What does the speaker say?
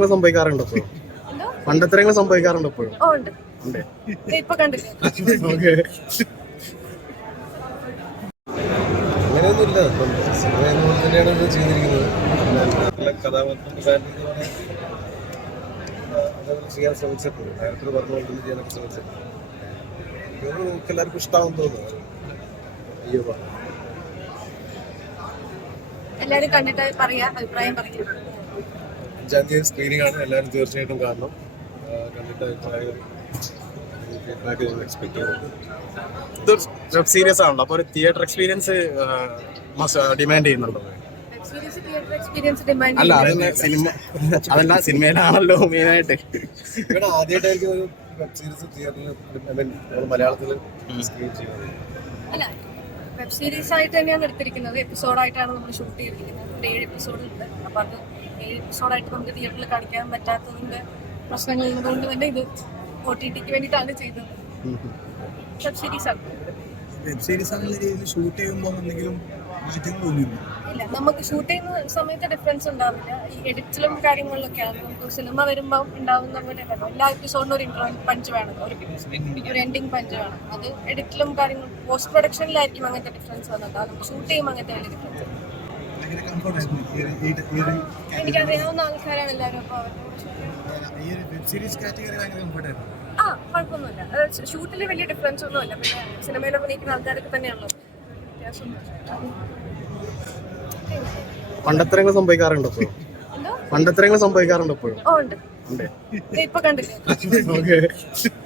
പണ്ടത്തരങ്ങൾ സംഭവിക്കാറുണ്ട് ഇപ്പോഴും? പണ്ടത്തരങ്ങൾ സംഭവിക്കാറുണ്ട് ഇപ്പോഴും? അങ്ങനെയൊന്നുമില്ല. സിനിമ എന്നുപോലെ തന്നെയാണ് ഇത് ചെയ്തിരിക്കുന്നത്. കഥാപാത്രം ചെയ്യാൻ ശ്രമിച്ചിട്ടുണ്ട്. ഡയറക്ടർ തന്നെ ചെയ്യാനൊക്കെ ശ്രമിച്ചിട്ടുണ്ട്. നിങ്ങൾക്ക് എല്ലാവർക്കും ഇഷ്ടമാവും തോന്നുന്നു. അയ്യോ പറ. എല്ലാരും കണ്ടിട്ട് പറയാ അഭിപ്രായം പറയാ അഞ്ചാം തീയതി സ്ക്രീനിങ് ആണ് എല്ലാവരും തീർച്ചയായിട്ടും കാരണം കണ്ടിട്ട് അഭിപ്രായം ഫീഡ്ബാക്ക് ഞങ്ങൾ എക്സ്പെക്ട് ചെയ്യുന്നുണ്ട്. ഇതൊരു വെബ് സീരീസ് ആണല്ലോ. അപ്പോൾ ഒരു തിയേറ്റർ എക്സ്പീരിയൻസ് ഡിമാൻഡ് ചെയ്യുന്നുണ്ടോ? വെബ് തിയേറ്റർ എക്സ്പീരിയൻസ് ഡിമാൻഡ് അല്ല അതല്ല സിനിമ അതല്ല സിനിമയിലാണല്ലോ മെയിനായിട്ട് ഇവിടെ ആദ്യമായിട്ടായിരിക്കും ഒരു വെബ് സീരീസ് തിയേറ്ററിൽ മലയാളത്തിൽ സ്ക്രീൻ ചെയ്യുന്നത്. അല്ല വെബ് സീരീസ് ആയിട്ട് തന്നെയാണ് എടുത്തിരിക്കുന്നത്. എപ്പിസോഡായിട്ടാണ് നമ്മൾ ഷൂട്ട് ചെയ്തിരിക്കുന്നത്. ഒരു ഏഴ് എപ്പിസോഡുണ്ട് അപ്പോൾ അത് ഏഴ് എപ്പിസോഡായിട്ട് നമുക്ക് തിയേറ്ററിൽ കാണിക്കാൻ പറ്റാത്തതിന്റെ പ്രശ്നങ്ങൾ ഉള്ളതുകൊണ്ട് തന്നെ ഇത് ഒ ടി ടിക്ക് വേണ്ടിയിട്ടാണ് ചെയ്തത്. വെബ് സീരീസ് ആണ്. വെബ് സീരീസ് എന്നുള്ള രീതിയിൽ ഷൂട്ട് ചെയ്യുമ്പോൾ എന്തെങ്കിലും മാറ്റങ്ങളൊന്നുമില്ല ഇല്ല നമുക്ക് ഷൂട്ട് ചെയ്യുന്ന സമയത്ത് ഡിഫറൻസ് ഉണ്ടാവില്ല. ഈ എഡിറ്റിലും കാര്യങ്ങളിലൊക്കെയാണ്. നമുക്ക് സിനിമ വരുമ്പോൾ ഉണ്ടാവുന്ന പോലെ അല്ല എല്ലാ എപ്പിസോഡിനും ഒരു ഇൻട്രോ പഞ്ച് വേണം ഒരു ഒരു എൻഡിങ് പഞ്ച് വേണം. അത് എഡിറ്റിലും കാര്യങ്ങളും പോസ്റ്റ് പ്രൊഡക്ഷനിലായിരിക്കും അങ്ങനത്തെ ഡിഫറൻസ് വന്നത്. നമുക്ക് ഷൂട്ട് ചെയ്യുമ്പോൾ അങ്ങനത്തെ വലിയ ഡിഫറൻസ് എനിക്കറിയാവുന്ന ആൾക്കാരാണ് എല്ലാവരും അപ്പോൾ അവരുടെ ആ കുഴപ്പമൊന്നുമില്ല. ഷൂട്ടിൽ വലിയ ഡിഫറൻസ് ഒന്നുമില്ല. പിന്നെ സിനിമയിൽ അഭിനയിക്കുന്ന ആൾക്കാരൊക്കെ തന്നെയാണല്ലോ. പണ്ടത്തരങ്ങൾ സംഭവിക്കാറുണ്ടോ പണ്ടത്തരങ്ങൾ സംഭവിക്കാറുണ്ടോ ഇപ്പോഴും? ഉണ്ട്. ഇപ്പൊ കണ്ടില്ലേ?